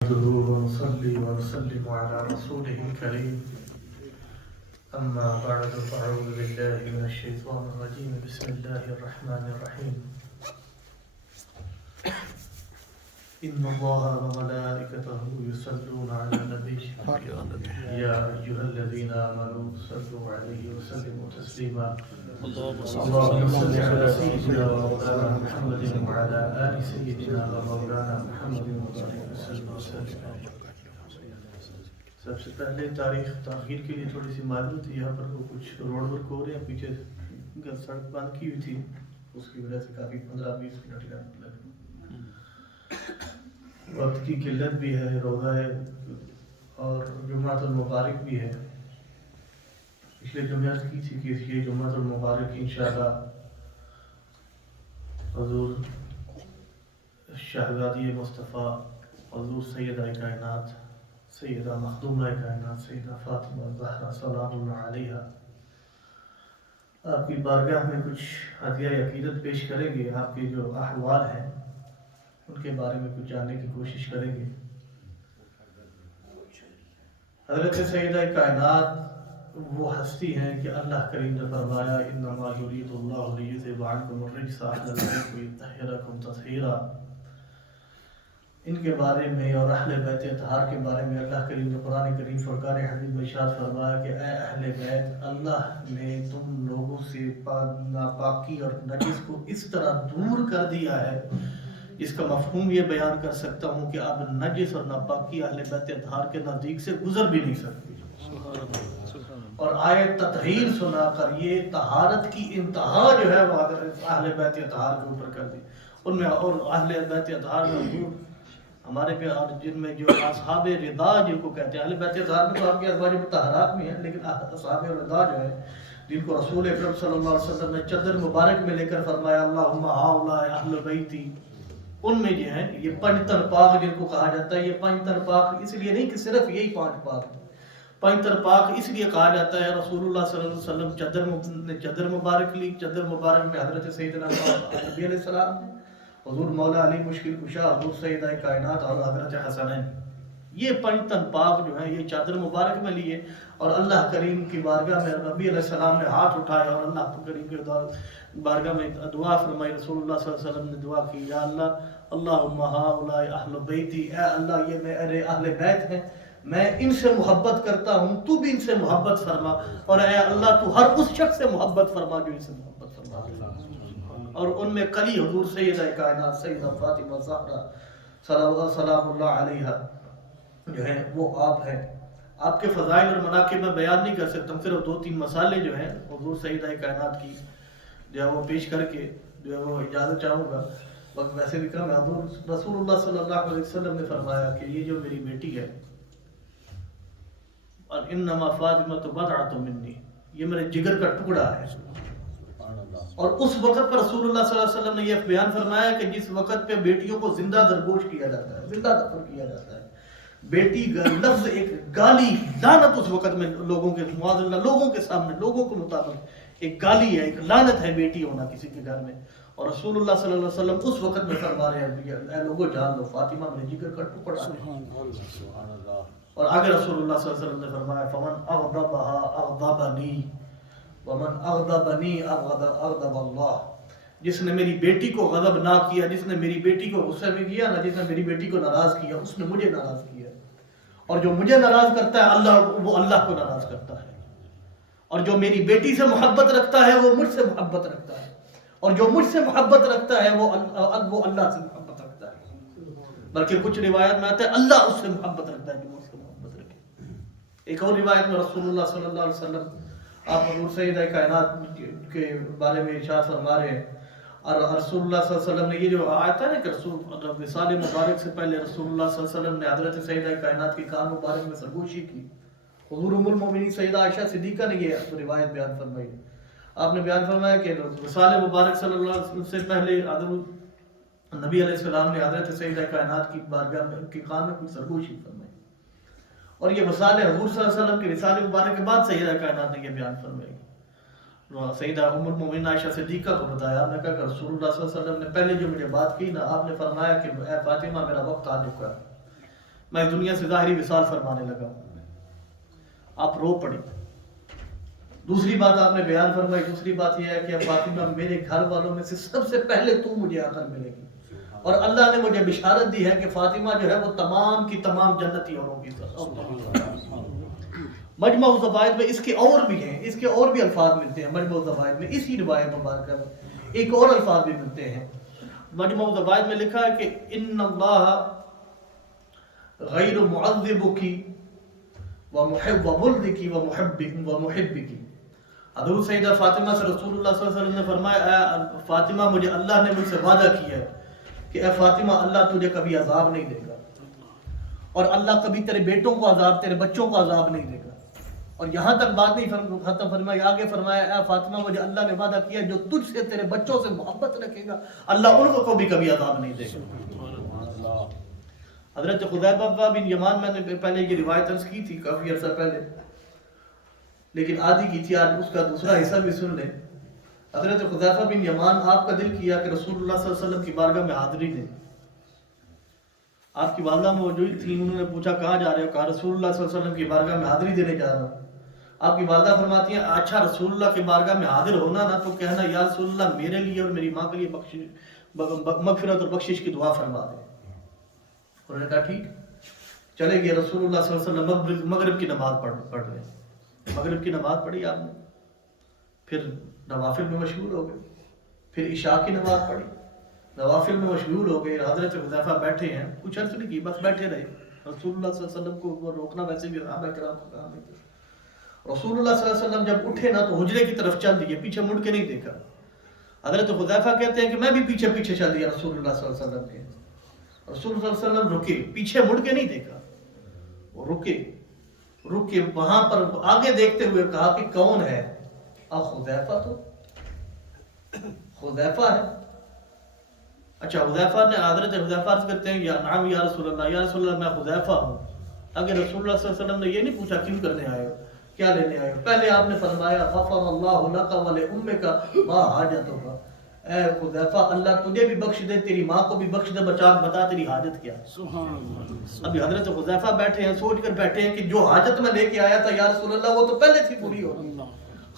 نحمده ونصلي ونسلم على رسوله الكريم أما بعد فأعوذ بالله من الشيطان الرجيم بسم الله الرحمن الرحيم إن الله وملائكته يصلون على النبي يا أيها الذين آمنوا صلوا عليه وسلموا تسليما اللهم صل على سيدنا ومولانا محمد وعلى آل سيدنا ومولانا محمد وبارك وسلم. سب سے پہلے تاخیر کے لیے تھوڑی سی معلومات. یہاں پر کچھ روڈ ورک ہو رہے ہیں, پیچھے سڑک بند کی ہوئی تھی, اس کی وجہ سے کافی 15-20 منٹ لگے. وقت کی قلت بھی ہے, روزہ ہے اور جمعۃ المبارک بھی ہے. پچھلے جمعہ کی تھی کہ یہ جمعۃ المبارک انشاءاللہ حضور شہزادی مصطفیٰ حضور سیدہ کائنات سیدہ مخدومہ کائنات سیدہ فاطمہ الزہرا سلام اللہ علیہا آپ کی بارگاہ میں کچھ ہدیہ عقیدت پیش کریں گے. آپ کے جو احوال ہیں ان کے بارے میں کچھ جاننے کی کوشش کریں گے. حضرت سیدہ کائنات وہ ہستی ہیں کہ اللہ کریم نے فرمایا انما یرید اللہ لیذھب عنکم الرجس اہل البیت ویطہرکم تطہیرا. ان کے بارے میں اور اہل بیت اطہار کے بارے میں اللہ کریم نے قرآن کریم فرقان حمید میں ارشاد فرمایا کہ اے اہل بیت, اللہ نے تم لوگوں سے ناپاکی اور نجس کو اس طرح دور کر دیا ہے جس کا مفہوم یہ بیان کر سکتا ہوں کہ اب نجس اور ناپاکی اہل بیت اطہار کے نزدیک سے گزر بھی نہیں سکتی. اور آیت تطہیر سنا کر یہ طہارت کی انتہا جو ہے وہ اہل بیت اطہار کے اوپر کر دی. ان میں اور اہل بیت اطہار میں حضور ہمارے پہ اور جن میں جو اصحاب رضا جن کو کہتے ہیں, اہل بیت اطہار میں تو آپ کے ازواج مطہرات میں ہیں, لیکن اصحاب رضا جو ہے جن کو رسول اکرم صلی اللہ علیہ وسلم نے چادر مبارک میں لے کر فرمایا اللہم ہؤلاء اہل بیتی, ان میں جو ہیں یہ پنجتن پاک جن کو کہا جاتا ہے. یہ پنجتن پاک اس لیے نہیں کہ صرف یہی 5 پاک, پنجتن پاک اس لیے کہا جاتا ہے رسول اللہ صلی اللہ علیہ وسلم چادر مبارک لی. چادر مبارک میں حضرت سیدنا نبی علیہ السلام, حضور مولا علی مشکل کشا, حضور سیدہ کائنات اور حضرت حسنین. یہ پنجتن پاک جو ہیں یہ چادر مبارک میں لیے اور اللہ کریم کی بارگاہ میں نبی علیہ السلام نے ہاتھ اٹھایا اور اللہ کریم کی بارگاہ میں دعا فرمائی. رسول اللہ صلی اللہ علیہ وسلم نے دعا کی یا اللہ اللہم ہؤلاء اہل بیتی, اے اللہ یہ میرے اہل بیت ہیں, میں ان سے محبت کرتا ہوں, تو بھی ان سے محبت فرما, اور اے اللہ تو ہر اس شخص سے محبت فرما جو ان سے محبت فرما. اور ان میں کلی حضور سیدہ کائنات سیدہ فاطمہ الزہرا سلام اللہ علیہا جو ہیں وہ آپ ہیں. آپ کے فضائل اور مناقب میں بیان نہیں کر سکتا ہوں, صرف 2-3 مسالے جو ہیں حضور سیدہ کائنات کی جو ہے وہ پیش کر کے جو ہے وہ اجازت چاہوں گا. وقت ویسے بھی کم ہے. حضور رسول اللہ صلی اللہ علیہ وسلم نے فرمایا کہ یہ جو میری بیٹی ہے اور انما فاطمہ بضعۃ منی, یہ میرے جگر کا ٹکڑا ہے. اور اس وقت پر رسول اللہ صلی اللہ علیہ وسلم نے یہ بیان فرمایا کہ جس وقت پہ بیٹیوں کو زندہ درگوش کیا جاتا ہے, زندہ دفن کیا جاتا ہے, بیٹی لفظ ایک گالی لعنت اس وقت میں لوگوں کے معاذ اللہ لوگوں کے سامنے لوگوں کے مطابق ایک گالی ہے, ایک لعنت ہے بیٹی ہونا کسی کے گھر میں. اور رسول اللہ صلی اللہ علیہ وسلم اس وقت میں فرما رہے ہیں اے لوگوں جان لو فاطمہ میرے جگر کا ٹکڑا ہے. اور آگے رسول اللہ صلی اللہ علیہ وسلم نے فرمایا فمن اغضبها اغضبنی ومن اغضبنی اغضب اللہ, جس نے میری بیٹی کو غضب نہ کیا, جس نے میری بیٹی کو غصے میں کیا نہ, جس نے میری بیٹی کو ناراض کیا اس نے مجھے ناراض کیا. اور جو مجھے ناراض کرتا ہے اللہ وہ اللہ کو ناراض کرتا ہے, اور جو میری بیٹی سے محبت رکھتا ہے وہ مجھ سے محبت رکھتا ہے, اور جو مجھ سے محبت رکھتا ہے وہ اللہ سے محبت رکھتا ہے. بلکہ کچھ روایت میں آتا ہے اللہ اس سے محبت رکھتا ہے جو مجھ سے محبت رکھے. ایک اور روایت میں رسول اللہ صلی اللہ علیہ وسلم آپ حضور سیدہ کائنات کے بارے میں ارشاد فرما رہے ہیں, اور رسول اللہ صلی اللہ علیہ وسلم نے یہ جو آیت ہے نا کہ رسول وصال مبارک سے پہلے رسول اللہ صلی اللہ علیہ وسلم نے حضرت سیدہ کائنات کی کان مبارک میں سرگوشی کی. حضور ام المؤمنین سیدہ عائشہ صدیقہ نے یہ روایت بیان فرمائی. آپ نے بیان فرمایا کہ وصال مبارک صلی اللہ علیہ وسلم سے پہلے حضرت نبی علیہ السلام نے حضرت سیدہ کائنات کی بارگاہ کی کان میں کوئی سرگوشی فرمائی, اور یہ وصال حضور صلی اللہ علیہ وسلم کے رسالے مبارک کے بعد سیدہ کائنات نے یہ بیان فرمائی. سیدہ ام المؤمنین عائشہ صدیقہ کو بتایا, آپ نے کہا کہ رسول اللہ صلی اللہ علیہ وسلم نے پہلے جو مجھے بات کی نا, آپ نے فرمایا کہ اے فاطمہ میرا وقت آ چکا ہے, میں اس دنیا سے ظاہری وصال فرمانے لگا ہوں. آپ رو پڑی. دوسری بات آپ نے بیان فرمائی. دوسری بات یہ ہے کہ فاطمہ میرے گھر والوں میں سے سب سے پہلے تو مجھے آ کر ملے گی، اور اللہ نے مجھے بشارت دی ہے کہ فاطمہ جو ہے وہ تمام کی تمام جنتی عوروں کی طرح. مجمع الزوائد میں اس کے اور بھی ہیں، اس کے اور بھی الفاظ ملتے ہیں مجمع الزوائد میں. اسی روایت مبارکہ میں ایک اور الفاظ بھی ملتے ہیں. مجمع الزوائد میں لکھا ہے کہ ان اللہ غیر معذبک وملدک ومحبک. حضرت سیدہ فاطمہ سے رسول اللہ صلی اللہ علیہ وسلم نے فرمایا اے فاطمہ مجھے اللہ نے مجھ سے وعدہ کیا ہے کہ اے فاطمہ اللہ تجھے کبھی عذاب نہیں دے گا، اور اللہ کبھی تیرے بیٹوں کو عذاب، تیرے بچوں کو عذاب نہیں دے گا. اور یہاں تک بات نہیں ختم فرمائی، آگے فرمایا اے فاطمہ مجھے اللہ نے وعدہ کیا جو تجھ سے تیرے بچوں سے محبت رکھے گا اللہ ان کو بھی کبھی عذاب نہیں دے گا. حضرت حذیفہ بن یمان، میں نے پہلے یہ روایت عرض کی تھی کافی عرصہ پہلے، لیکن آدھی کی تھی، آج اس کا دوسرا حصہ بھی سن لیں. حضرت حذیفہ بن یمان، آپ کا دل کیا کہ رسول اللہ صلی اللہ علیہ وسلم کی بارگاہ میں حاضری دیں. آپ کی والدہ موجود تھیں، انہوں نے پوچھا کہاں جا رہے ہو؟ کہا رسول اللہ صلی اللہ علیہ وسلم کی بارگاہ میں حاضری دینے جا رہا ہوں. آپ کی والدہ فرماتی ہیں اچھا رسول اللہ کی بارگاہ میں حاضر ہونا نا تو کہنا یا رسول اللہ میرے لیے اور میری ماں کے لیے مغفرت اور بخشش کی دعا فرما دیں. انہوں نے کہا ٹھیک. چلے گئے رسول اللہ صلی اللہ علیہ وسلم مغرب کی نماز پڑھ رہے ہیں. مغرب کی نماز پڑھی آپ نے، پھر نوافل میں مشغول ہو گئے، پھر عشاء کی نماز پڑھی، نوافل میں مشغول ہو گئے. حضرت حذیفہ بیٹھے ہیں، کچھ عرض نہیں کی، بس بیٹھے رہے. رسول اللہ صلی اللہ علیہ وسلم کو روکنا ویسے بھی صحابہ کرام کو کام نہیں تھا. رسول اللہ صلی اللہ علیہ وسلم جب اٹھے نا تو حجرے کی طرف چل دیے، پیچھے مڑ کے نہیں دیکھا. حضرت حذیفہ کہتے ہیں کہ میں بھی پیچھے پیچھے چل دیا رسول اللہ صلی اللہ علیہ وسلم کے. رسول اللہ صلی اللہ علیہ وسلم رکے، پیچھے مڑ کے نہیں دیکھا، وہ رکے وہاں پر آگے دیکھتے ہوئے کہا کہ کون ہے؟ حذیفہ. تو حذیفہ ہے. اچھا حذیفہ نے، حضرت حذیفہ عرض کرتے ہیں یا نعم یا رسول اللہ، یا رسول اللہ میں حذیفہ ہوں. اگر رسول اللہ صلی اللہ علیہ وسلم نے یہ نہیں پوچھا کیوں کرنے آئے ہو، کیا لینے آئے ہو، پہلے آپ نے فرمایا غفر اللہ لک ولامک ما حاجتک. اے حذیفہ اللہ تجھے بھی بخش دے، تیری ماں کو بھی بخش دے، بتا تیری حاجت کیا. ابھی حضرت حذیفہ بیٹھے ہیں، سوچ کر بیٹھے ہیں کہ جو حاجت میں لے کے آیا تھا یا رسول اللہ وہ تو پہلے تھی پوری ہو رہی.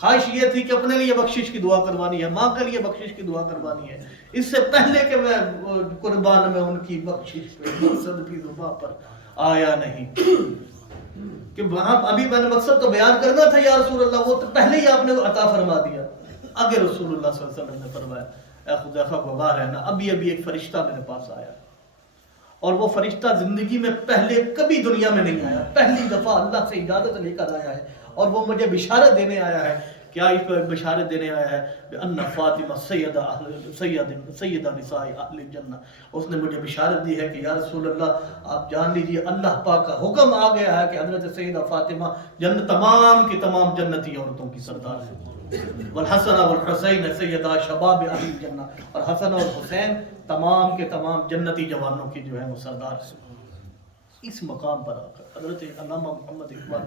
خواہش یہ تھی کہ اپنے لیے بخشش کی دعا کروانی ہے، ماں کے لیے بخشش کی دعا کروانی ہے، اس سے پہلے کہ میں قربان میں ان کی بخشش پہ مقصد کی زبان پر آیا نہیں کہ وہاں ابھی میں نے مقصد تو بیان کرنا تھا یا رسول اللہ، وہ تو پہلے ہی آپ نے عطا فرما دیا. آگے رسول اللہ صلی اللہ علیہ وسلم نے فرمایا اے حذیفہ گواہ رہنا، ابھی ایک فرشتہ میرے پاس آیا، اور وہ فرشتہ زندگی میں پہلے کبھی دنیا میں نہیں آیا، پہلی دفعہ اللہ سے اجازت لے کر آیا ہے، اور وہ مجھے بشارت دینے آیا ہے. کیا اس پر بشارت دینے آیا ہے بِأَنَّ فاطمہ سیدہ نساء اہل الجنہ. اس نے مجھے بشارت دی ہے کہ یا رسول اللہ آپ جان لیجئے اللہ پاک کا حکم آ گیا ہے کہ حضرت سیدہ فاطمہ تمام کی تمام جنتی عورتوں کی سردار ہے. والحسن والحسین سیدہ شباب اہل الجنہ، اور حسن اور حسین تمام کے تمام جنتی جوانوں کی جو ہے وہ سردار ہے. اس مقام پر آ کر حضرت علامہ محمد اقبال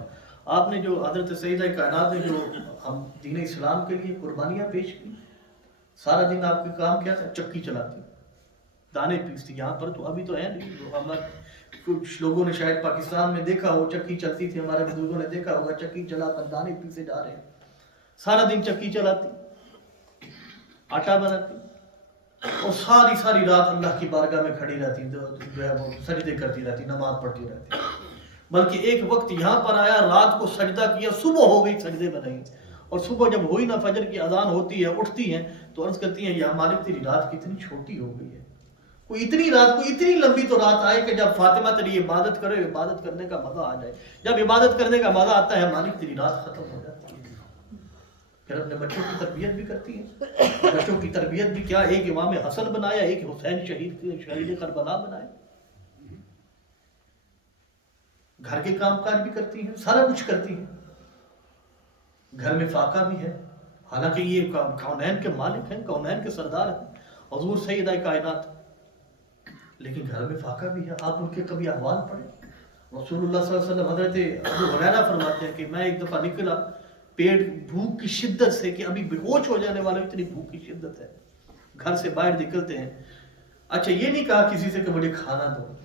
آپ نے جو حضرت سیدہ کائنات نے جو ہم دین اسلام کے لیے قربانیاں پیش کی، سارا دن آپ کا کام کیا تھا؟ چکی چلاتی، دانے پیستی. یہاں پر تو ابھی تو ہے نہیں، ہمارے کچھ لوگوں نے شاید پاکستان میں دیکھا ہو چکی چلتی تھی، ہمارے بزرگوں نے دیکھا ہوگا چکی چلا کر دانے پیسے جا رہے ہیں. سارا دن چکی چلاتی، آٹا بناتی، اور ساری رات اللہ کی بارگاہ میں کھڑی رہتی، جو ہے وہ سجدے کرتی رہتی، نماز پڑھتی رہتی. بلکہ ایک وقت یہاں پر آیا، رات کو سجدہ کیا، صبح ہو گئی سجدے میں نہیں، اور صبح جب ہوئی نا فجر کی اذان ہوتی ہے، اٹھتی ہیں تو عرض کرتی ہیں یا مالک تیری رات کتنی چھوٹی ہو گئی ہے. کوئی اتنی رات، کوئی اتنی لمبی تو رات آئے کہ جب فاطمہ تیری عبادت کرے، عبادت کرنے کا مزہ آ جائے. جب عبادت کرنے کا مزہ آتا ہے مالک تیری رات ختم ہو جاتی ہے. پھر اپنے بچوں کی تربیت بھی کرتی ہیں. بچوں کی تربیت بھی کیا، ایک امام حسن بنایا، ایک حسین شہید کربلا بنایا. گھر کے کام کاج بھی کرتی ہیں، سارا کچھ کرتی ہیں. گھر میں فاقہ بھی ہے، حالانکہ یہ کونین کے مالک ہیں، کونین کے سردار ہیں، حضور سیدہ کائنات، لیکن گھر میں فاقہ بھی ہے. آپ ان کے کبھی احوال پڑھیں. رسول اللہ صلی اللہ علیہ وسلم حضرت ابو ہریرہ فرماتے ہیں کہ میں ایک دفعہ نکلا، پیٹ بھوک کی شدت سے کہ ابھی بے ہوش ہو جانے والا، اتنی بھوک کی شدت ہے. گھر سے باہر نکلتے ہیں، اچھا یہ نہیں کہا کسی سے کہ مجھے کھانا دو،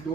2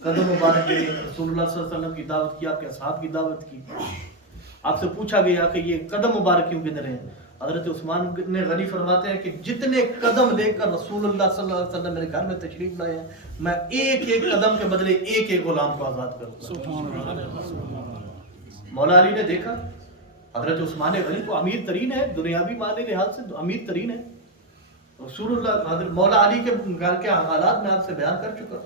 قدم مبارک کے لیے رسول اللہ صلی اللہ علیہ وسلم کی دعوت کی، آپ کے اصحاب کی دعوت کی. آپ سے پوچھا گیا کہ یہ قدم مبارک کیوں گن رہے ہیں؟ حضرت عثمان نے غنی فرماتے ہیں کہ جتنے قدم لے کر رسول اللہ صلی اللہ علیہ وسلم میرے گھر میں تشریف لائے ہیں، میں ایک ایک قدم کے بدلے ایک ایک غلام کو آزاد کروں گا. مولا علی نے دیکھا حضرت عثمان غنی تو امیر ترین ہے، دنیاوی مالی لحاظ سے امیر ترین ہے. رسول اللہ حضرت مولا علی کے گھر کے حالات میں آپ سے بیان کر چکا،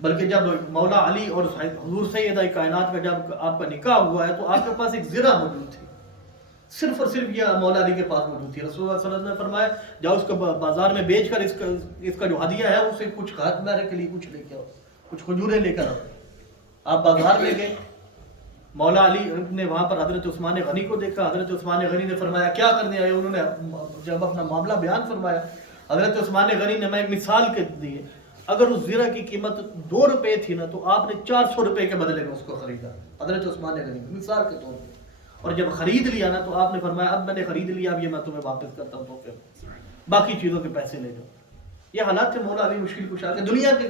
بلکہ جب مولا علی اور حضور سیدہ کائنات کا جب آپ کا نکاح ہوا ہے تو آپ کے پاس ایک زرہ موجود تھی، صرف اور صرف یہ مولا علی کے پاس موجود تھی. رسول اللہ صلی اللہ علیہ وسلم نے فرمایا جاؤ اس کو بازار میں بیچ کر اس کا جو ہدیہ ہے اسے کچھ خرچ میرے کے لیے کچھ لے کے آؤ، کچھ کھجوریں لے کر آؤ. آپ بازار لے گئے، مولا علی نے وہاں پر حضرت عثمان غنی کو دیکھا. حضرت عثمان غنی نے فرمایا کیا کرنے آئے؟ انہوں نے جب اپنا معاملہ بیان فرمایا، حضرت عثمان غنی نے میں مثال کے دیے، اگر اس زرہ کی قیمت 2 روپے تھی نا تو آپ نے 400 روپے کے بدلے میں اس کو خریدا. حضرت عثمان غنی مثال کے طور پہ. اور جب خرید لیا نا تو آپ نے فرمایا اب میں نے خرید لیا، اب یہ میں تمہیں واپس کرتا ہوں، تو پھر باقی چیزوں کے پیسے لے جاؤ. یہ حالات تھے مولا علی مشکل کشا کے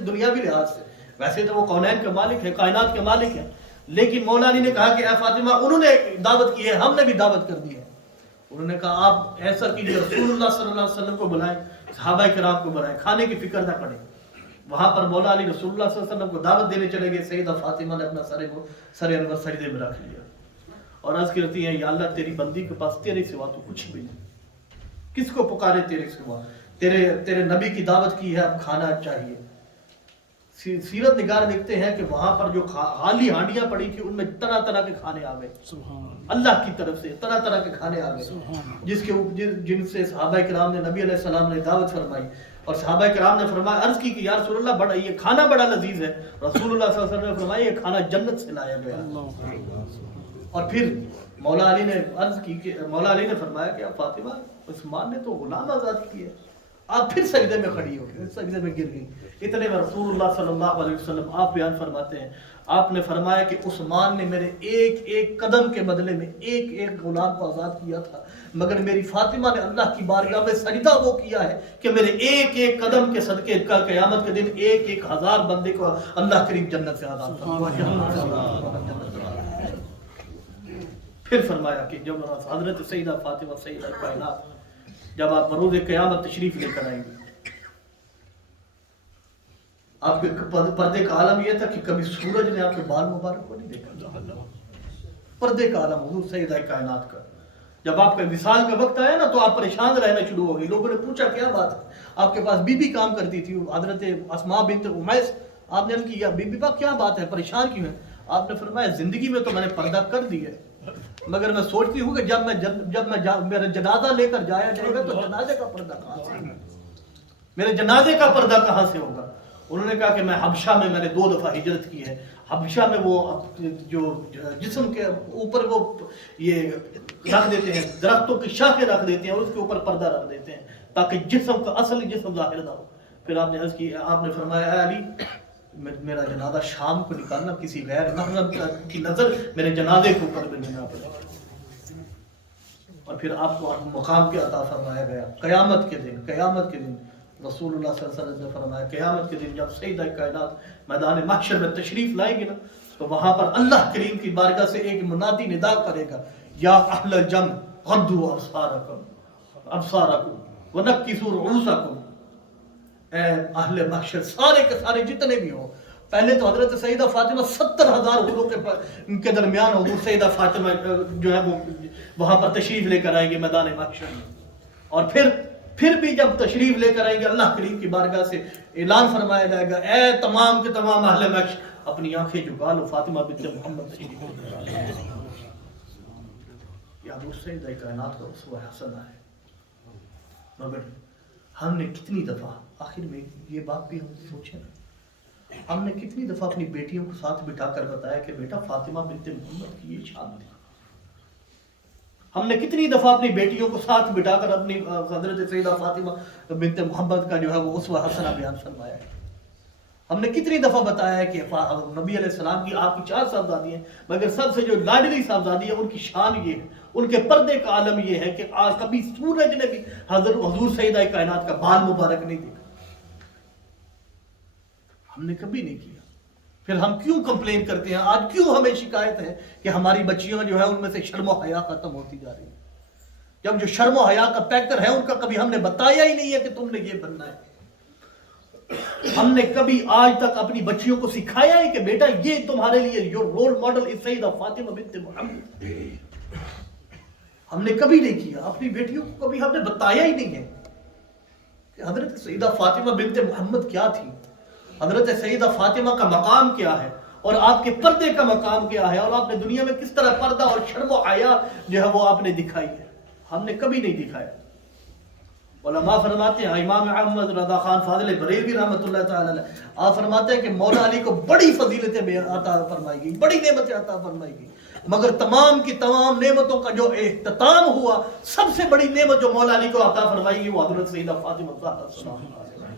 دنیاوی لحاظ سے. ویسے تو وہ کونین کا مالک ہے، کائنات کے مالک ہے، لیکن مولا علی نے کہا کہ اے فاطمہ انہوں نے دعوت کی ہے، ہم نے بھی دعوت کر دی ہے. انہوں نے کہا آپ ایسا کیجیے، رسول اللہ صلی اللہ علیہ وسلم کو بلائیں، صحابہ کرام کو بلائیں، کھانے کی فکر نہ کریں. وہاں پر مولا علی رسول اللہ صلی اللہ علیہ وسلم کو دعوت دینے چلے گئے. سیدہ فاطمہ نے اپنا سر انور سجدے میں رکھ لیا اور عرض کرتی ہیں یا اللہ تیری بندی کے پاس تیرے سوا تو کچھ بھی نہیں، کس کو پکارے تیرے سوا؟ تیرے نبی کی دعوت کی ہے، اب کھانا چاہیے. سیرت نگار لکھتے ہیں کہ وہاں پر جو خالی ہانڈیاں پڑی تھی ان میں طرح طرح کے کھانے آ گئے، اللہ کی طرف سے طرح طرح کے کھانے آ گئے، جن سے صحابہ کرام نے نبی علیہ السلام نے دعوت فرمائی. اور صحابہ کرام نے فرمایا عرض کی کہ یا رسول اللہ بڑا یہ کھانا بڑا لذیذ ہے. رسول اللہ صلی اللہ علیہ وسلم نے فرمایا یہ کھانا جنت سے لایا گیا. اور پھر مولا علی نے عرض کی کہ مولا علی نے فرمایا کہ فاطمہ عثمان نے تو غلام آزاد کیے. آپ پھر سجدے میں کھڑی ہو گئی، سجدے میں گر گئی. اتنے میں رسول اللہ صلی اللہ علیہ وسلم آپ بیان فرماتے ہیں، آپ نے فرمایا کہ عثمان نے میرے ایک ایک قدم کے بدلے میں ایک ایک غلام کو آزاد کیا تھا، مگر میری فاطمہ نے اللہ کی بارگاہ میں سجدہ وہ کیا ہے کہ میرے ایک ایک قدم کے صدقے کل قیامت کے دن 1,000 بندے کو اللہ کریم جنت سے آزاد کرے. پھر فرمایا کہ جب حضرت سیدہ فاطمہ سیدہ کائنات جب آپ بروز قیامت تشریف لے کر آئیں گے، آپ کے پردے کا عالم یہ تھا کہ کبھی سورج نے آپ کے بال مبارک کو نہیں دیکھا. پردے کا عالم حضور سیدہ کائنات کا. جب آپ کا وصال کا وقت آیا نا تو آپ پریشان رہنا شروع ہو گئی. لوگوں نے پوچھا کیا بات ہے؟ آپ کے پاس بی بی کام کرتی تھی حضرت اسماء بنت امیس. آپ نے کیا بی بی پاک کیا بات ہے، پریشان کیوں ہے؟ آپ نے فرمایا زندگی میں تو میں نے پردہ کر دی ہے، مگر میں سوچتی ہوں کہ جب میں میرا جنازہ لے کر جایا جائے گا تو جنازے کا پردہ کہاں سے ہوگا، میرے جنازے کا پردہ کہاں سے ہوگا؟ انہوں نے کہا کہ میں حبشہ میں نے 2 دفعہ ہجرت کی ہے. حبشہ میں وہ جو جسم کے اوپر وہ یہ رکھ دیتے ہیں، درختوں کی شاخیں رکھ دیتے ہیں اور اس کے اوپر پردہ رکھ دیتے ہیں تاکہ جسم کا اصل جسم ظاہر نہ ہو. پھر آپ نے عرض کی، آپ نے فرمایا اے علی میرا جنازہ شام کو نکالنا، کسی غیر محرم کی نظر میرے جنازے کے اوپر بھی نہ پڑے. اور پھر آپ کو مقام کے عطا فرمایا گیا. قیامت کے دن رسول اللہ صلی اللہ علیہ وسلم نے فرمایا قیامت کے دن جب سیدہ کائنات میدان محشر میں تشریف لائیں گے نا تو وہاں پر اللہ کریم کی بارگاہ سے ایک منادی ندا کرے گا، یا اہل جم غضوا ابصارکم ونکسوا رؤوسکم. اے اہل محشر سارے کے سارے جتنے بھی ہو. پہلے تو حضرت سیدہ فاطمہ 70,000 حوروں کے درمیان حضور سیدہ فاطمہ جو ہے وہ وہاں پر تشریف لے کر آئیں گے میدان محشر میں. اور پھر بھی جب تشریف لے کر آئیں گے اللہ کریم کی بارگاہ سے اعلان فرمایا جائے گا اے تمام کے تمام اہل محشر اپنی آنکھیں جھکا لو، فاطمہ بنت محمد تشریف لے کر آئیں. یا حضور سیدہ کائنات کا اسوہ حسنہ ہے. مگر ہم نے کتنی دفعہ آخر میں یہ بات بھی ہم سوچیں، ہم نے کتنی دفعہ اپنی بیٹیوں کو ساتھ بٹھا کر بتایا کہ بیٹا فاطمہ بنت محمد کی یہ شان تھی. ہم نے کتنی دفعہ اپنی بیٹیوں کو ساتھ بٹھا کر اپنی حضرت سیدہ فاطمہ بنت محمد کا جو ہے وہ اسوہ حسنہ بیان فرمایا ہے. ہم نے کتنی دفعہ بتایا ہے کہ نبی علیہ السلام کی آپ کی 4 صاحبزادی ہیں، مگر سب سے جو لاڈلی صاحبزادی ہے ان کی شان یہ ہے، ان کے پردے کا عالم یہ ہے کہ آج کبھی سورج نے بھی حضور سیدہ کائنات کا بال مبارک نہیں دیکھا. ہم نے کبھی نہیں کیا. پھر ہم کیوں کمپلین کرتے ہیں؟ آج کیوں ہمیں شکایت ہے کہ ہماری بچیاں جو ہے ان میں سے شرم و حیا ختم ہوتی جا رہی ہے؟ جب جو شرم و حیا کا پیکر ہے ان کا کبھی ہم نے بتایا ہی نہیں ہے کہ تم نے یہ بننا ہے. ہم نے کبھی آج تک اپنی بچیوں کو سکھایا ہے کہ بیٹا یہ تمہارے لیے your role model is سیدہ فاطمہ بنت محمد. ہم نے کبھی نہیں کیا. اپنی بیٹیوں کو کبھی ہم نے بتایا ہی نہیں ہے کہ حضرت سیدہ فاطمہ بنت محمد کیا تھی، حضرت سیدہ فاطمہ کا مقام کیا ہے، اور آپ کے پردے کا مقام کیا ہے، اور آپ نے دنیا میں کس طرح پردہ اور شرم و حیا جو ہے وہ آپ نے دکھائی ہے. ہم نے کبھی نہیں دکھایا. علماء فرماتے ہیں، امام احمد رضا خان فاضل بریلوی رحمۃ اللہ تعالی علیہ، آپ فرماتے ہیں کہ مولا علی کو بڑی فضیلتیں عطا فرمائی گئی، بڑی نعمتیں عطا فرمائی گئی، مگر تمام کی تمام نعمتوں کا جو اختتام ہوا، سب سے بڑی نعمت جو مولا علی کو عطا فرمائی گئی وہ حضرت سیدہ فاطمہ زہرا سلام اللہ علیہا.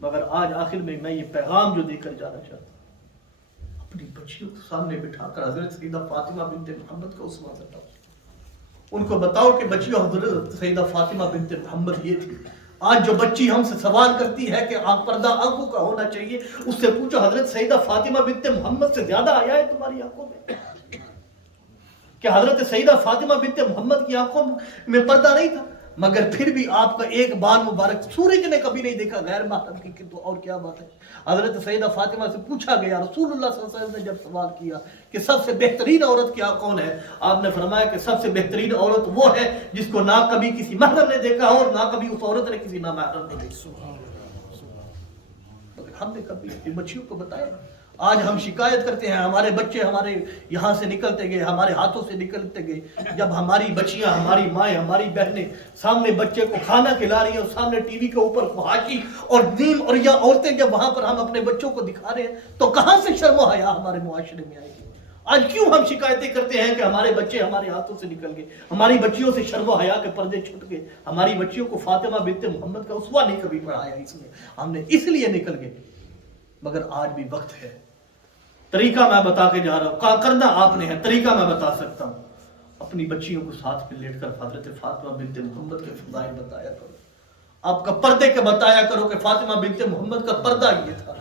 مگر آج آخر میں یہ پیغام جو دے کر جانا چاہتا ہوں، اپنی بچیوں کو سامنے بٹھا کر حضرت سیدہ فاطمہ بنت محمد کا اسوہ بتاؤ. ان کو بتاؤ کہ بچیوں حضرت سیدہ فاطمہ بنت محمد یہ تھی. آج جو بچی ہم سے سوال کرتی ہے کہ آپ پردہ آنکھوں کا ہونا چاہیے، اس سے پوچھو حضرت سیدہ فاطمہ بنت محمد سے زیادہ آیا ہے تمہاری آنکھوں میں؟ کہ حضرت سیدہ فاطمہ بنت محمد کی آنکھوں میں پردہ نہیں تھا، مگر پھر بھی آپ کا ایک بال مبارک سورج نے کبھی نہیں دیکھا غیر محرم کی، تو اور کیا بات ہے. حضرت سیدہ فاطمہ سے پوچھا گیا، رسول اللہ صلی اللہ علیہ وسلم نے جب سوال کیا کہ سب سے بہترین عورت کیا کون ہے، آپ نے فرمایا کہ سب سے بہترین عورت وہ ہے جس کو نہ کبھی کسی محرم نے دیکھا اور نہ کبھی اس عورت نے کسی نامحرم نے دیکھا. ہم نے کبھی اپنی بچیوں کو بتایا؟ آج ہم شکایت کرتے ہیں ہمارے بچے ہمارے یہاں سے نکلتے گئے، ہمارے ہاتھوں سے نکلتے گئے. جب ہماری بچیاں، ہماری مائیں، ہماری بہنیں سامنے بچے کو کھانا کھلا رہی ہیں اور سامنے ٹی وی کے اوپر فحاشی اور دین اور یا عورتیں جب وہاں پر ہم اپنے بچوں کو دکھا رہے ہیں، تو کہاں سے شرم و حیا ہمارے معاشرے میں آئے گی؟ آج کیوں ہم شکایتیں کرتے ہیں کہ ہمارے بچے ہمارے ہاتھوں سے نکل گئے، ہماری بچیوں سے شرم و حیا کے پردے چھٹ گئے، ہماری بچیوں کو فاطمہ بنت محمد کا اسوہ نہیں کبھی پڑھایا. اس میں ہم نے اس لیے نکل گئے. مگر آج بھی وقت ہے. طریقہ میں بتا کے جا رہا ہوں، کرنا آپ نے ہے، طریقہ میں بتا سکتا ہوں. اپنی بچیوں کو ساتھ میں لیٹ کر حضرت فاطمہ بنت محمد کے فضائل بتایا کرو. آپ کا پردے کے بتایا کرو کہ فاطمہ بنت محمد کا پردہ یہ تھا.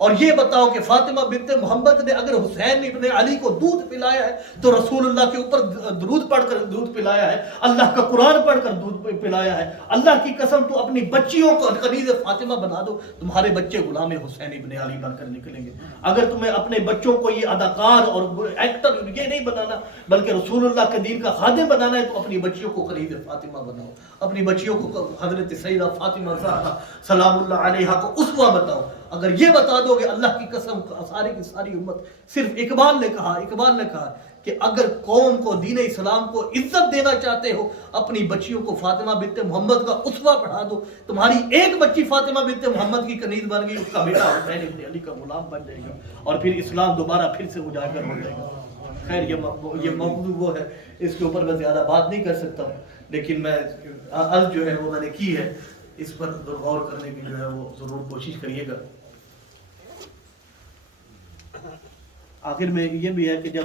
اور یہ بتاؤ کہ فاطمہ بنت محمد نے اگر حسین ابن علی کو دودھ پلایا ہے تو رسول اللہ کے اوپر درود پڑھ کر دودھ پلایا ہے، اللہ کا قرآن پڑھ کر دودھ پلایا ہے. اللہ کی قسم تو اپنی بچیوں کو کنیز فاطمہ بنا دو، تمہارے بچے غلام حسین ابن علی بن کر نکلیں گے. اگر تمہیں اپنے بچوں کو یہ اداکار اور ایکٹر یہ نہیں بنانا بلکہ رسول اللہ کے دین کا خادم بنانا ہے، تو اپنی بچیوں کو کنیز فاطمہ بناؤ. اپنی بچیوں کو حضرت سیدہ فاطمہ زہرا سلام اللہ علیہا کو اسوہ بتاؤ. اگر یہ بتا دو کہ اللہ کی قسم ساری کی ساری امت، صرف اقبال نے کہا کہ اگر قوم کو، دین اسلام کو عزت دینا چاہتے ہو، اپنی بچیوں کو فاطمہ بنت محمد کا اسوہ پڑھا دو. تمہاری ایک بچی فاطمہ بنت محمد کی کنیز بن گئی، اس کا بیٹا حسین ابن علی کا غلام بن جائے گا، اور پھر اسلام دوبارہ پھر سے اجاگر ہو جائے گا. خیر یہ موضوع وہ ہے، اس کے اوپر میں زیادہ بات نہیں کر سکتا ہوں، لیکن میں عرض جو ہے وہ میں نے کی ہے، اس پر غور کرنے کی جو ہے وہ ضرور کوشش کریے گا. آخر میں یہ بھی ہے کہ جب